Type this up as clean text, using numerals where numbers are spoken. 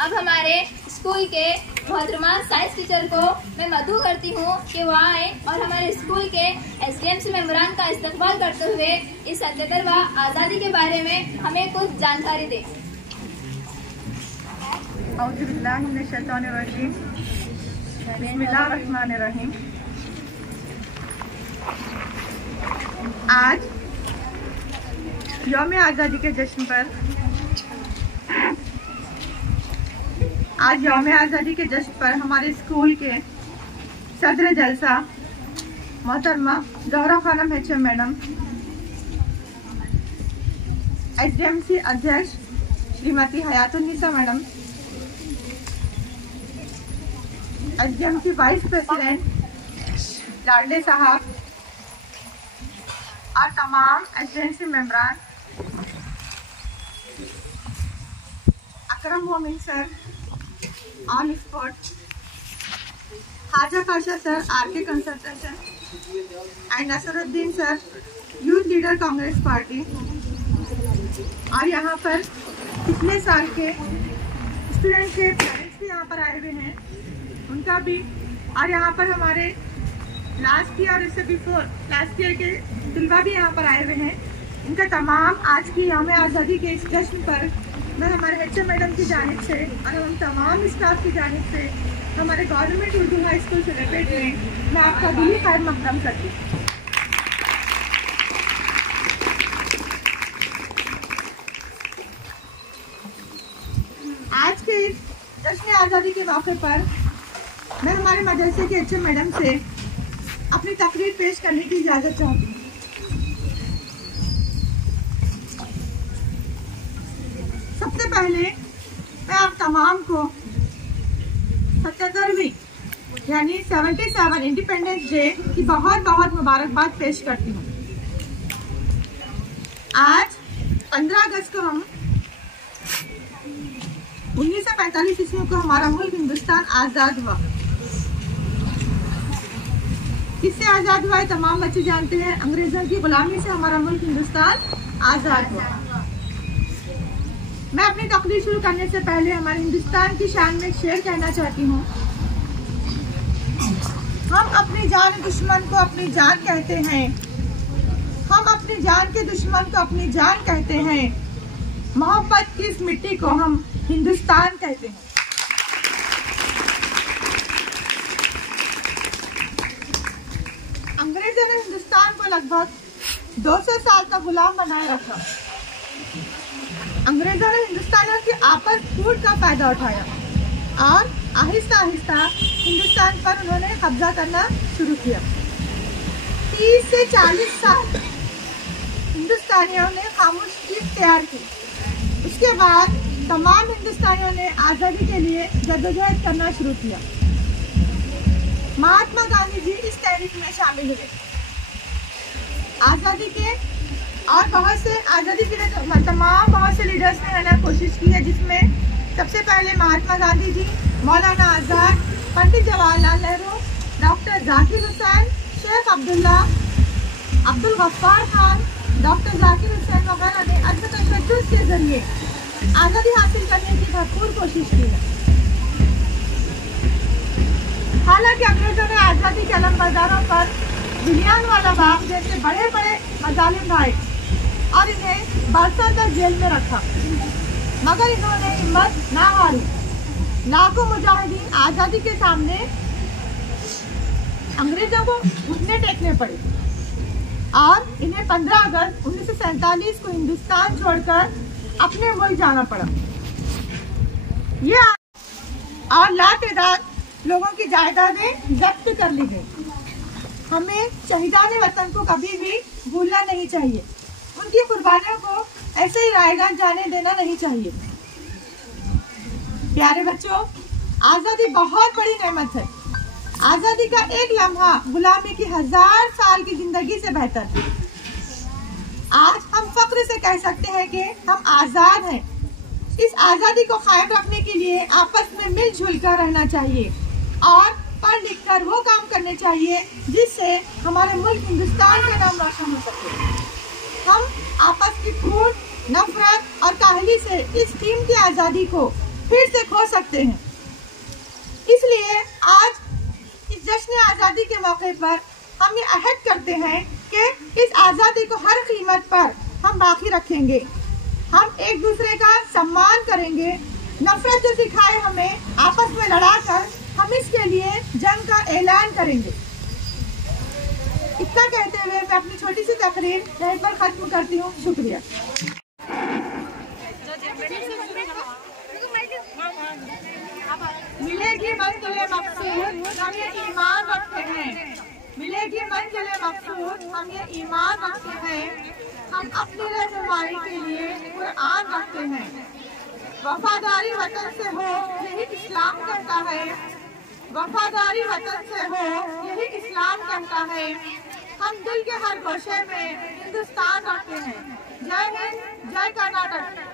अब हमारे स्कूल के मोहतरमा साइंस टीचर को मैं मदऊ करती हूँ कि वो आए और हमारे स्कूल के SDMC मेंबरान का इस्तकबाल करते हुए इस 77वां आज़ादी के बारे में हमें कुछ जानकारी दें। बिस्मिल्लाहिर्रहमानिर्रहीम। आज यौम आज़ादी के जश्न पर हमारे स्कूल के सदर जलसा मोहतरमा Zahra Khanam HM madam, SDMC अध्यक्ष Shrimati Hayatunnisa madam, SDMC vice president Ladle साहब और तमाम SDMC मेंबरान, अकरम मोमिन sir all sport, Haja Pasha sir RK consultation and Nasruddin sir youth leader Congress party, और यहाँ पर पिछले साल के स्टूडेंट के पेरेंट्स भी यहाँ पर आए हुए हैं, उनका भी, और यहाँ पर हमारे लास्ट ईयर और इससे बिफोर लास्ट ईयर के तलबा भी यहाँ पर आए हुए हैं। इनका तमाम आज की यौम आज़ादी के इस जश्न पर मैं हमारे HM मैडम की जानिब से और हम तमाम स्टाफ की जानिब से हमारे government Urdu high school celebrate में मैं आपका दिली खैर मकदम करती हूँ। आज के जश्न आज़ादी के मौके पर मैं हमारे मदरसे के HM मैडम से अपनी तकरीर पेश करने की इजाज़त चाहती हूँ। सबसे पहले मैं आप तमाम को 77वीं यानी 77 इंडिपेंडेंस डे की बहुत बहुत मुबारकबाद पेश करती हूँ। आज 15 अगस्त को हम 1945 ईस्वी को हमारा मुल्क हिंदुस्तान आज़ाद हुआ। किससे आज़ाद हुआ है तमाम बच्चे जानते हैं, अंग्रेजों की गुलामी से हमारा मुल्क हिंदुस्तान आज़ाद हुआ। मैं अपनी तकरीर शुरू करने से पहले हमारे हिंदुस्तान की शान में एक शेर कहना चाहती हूँ। हम अपनी जान दुश्मन को अपनी जान कहते हैं, हम अपनी जान के दुश्मन को अपनी जान कहते हैं, मोहब्बत की इस मिट्टी को हम हिंदुस्तान कहते हैं। अंग्रेजों ने हिंदुस्तान को लगभग 200 साल तक गुलाम बनाए रखा। अंग्रेजों ने हिंदुस्तानियों की आपस फूट का फायदा उठाया और आहिस्ता आहिस्ता हिंदुस्तान पर उन्होंने कब्जा करना शुरू किया। 30 से 40 साल हिंदुस्तानियों ने खामोशी इख्तियार की। उसके बाद तमाम हिंदुस्तानियों ने आज़ादी के लिए जद्दोजहद करना शुरू किया। महात्मा गांधी जी इस तहरीक में शामिल हुए। आज़ादी के और बहुत से आज़ादी के लिए तमाम बहुत से लीडर्स ने रहना कोशिश की है, जिसमें सबसे पहले महात्मा गांधी जी, मौलाना आज़ाद, पंडित जवाहरलाल नेहरू, डॉक्टर जाकिर हुसैन, शेख अब्दुल्ला, अब्दुल गफ्फार खान, डॉक्टर जाकिर हुसैन वगैरह ने अदम तशद्दुद के जरिए आज़ादी हासिल करने की भरपूर कोशिश की है। हालांकि अंग्रेजों ने आज़ादी के अलमबरदारों पर जलियांवाला बाग जैसे बड़े बड़े मजालिम ढाए और इन्हें बरसों तक जेल में रखा, मगर इन्होंने हिम्मत ना हारी। लाखों मुजाहिदीन आज़ादी के सामने अंग्रेजों को घुटने टेकने पड़े और इन्हें 15 अगस्त 1947 को हिंदुस्तान छोड़कर अपने मुल्क जाना पड़ा। ये और लातेदाद लोगों की जायदादें जब्त कर ली गई। हमें शहीदान वतन को कभी भी भूलना नहीं चाहिए, उनकी कुर्बानियों को ऐसे ही रायगान जाने देना नहीं चाहिए। प्यारे बच्चों, आज़ादी बहुत बड़ी नेमत है। आज़ादी का एक लम्हा गुलामी की 1000 साल की जिंदगी से बेहतर है। आज हम फख्र से कह सकते हैं कि हम आज़ाद हैं। इस आज़ादी को कायम रखने के लिए आपस में मिलजुल कर रहना चाहिए और पढ़ लिख कर वो काम करने चाहिए जिससे हमारे मुल्क हिंदुस्तान का नाम रोशन हो सके। हम आपस की फूट, नफरत और काहली से इस कीमती आज़ादी को फिर से खो सकते हैं। इसलिए आज इस जश्न आज़ादी के मौके पर हम ये अहद करते हैं कि इस आज़ादी को हर कीमत पर हम बाकी रखेंगे। हम एक दूसरे का सम्मान करेंगे। नफरत जो सिखाए हमें आपस में लड़ाकर हम इसके लिए जंग का ऐलान करेंगे। इतना कहते हुए मैं अपनी छोटी सी तकरीर यहीं पर खत्म करती हूँ। शुक्रिया। मिलेगी मंजिले मकसूद हम ये ईमान रखते हैं। मिलेगी मंजिले मकसूद हम ये ईमान रखते हैं। हम अपनी रहनुमाई के लिए कुरान रखते हैं। वफादारी वतन से हो यही इस्लाम कहता है। वफादारी वतन से हो यही इस्लाम कहता है। हम दिल के हर गोशे में हिंदुस्तान रखते हैं। जय हिंद, जय कर्नाटक।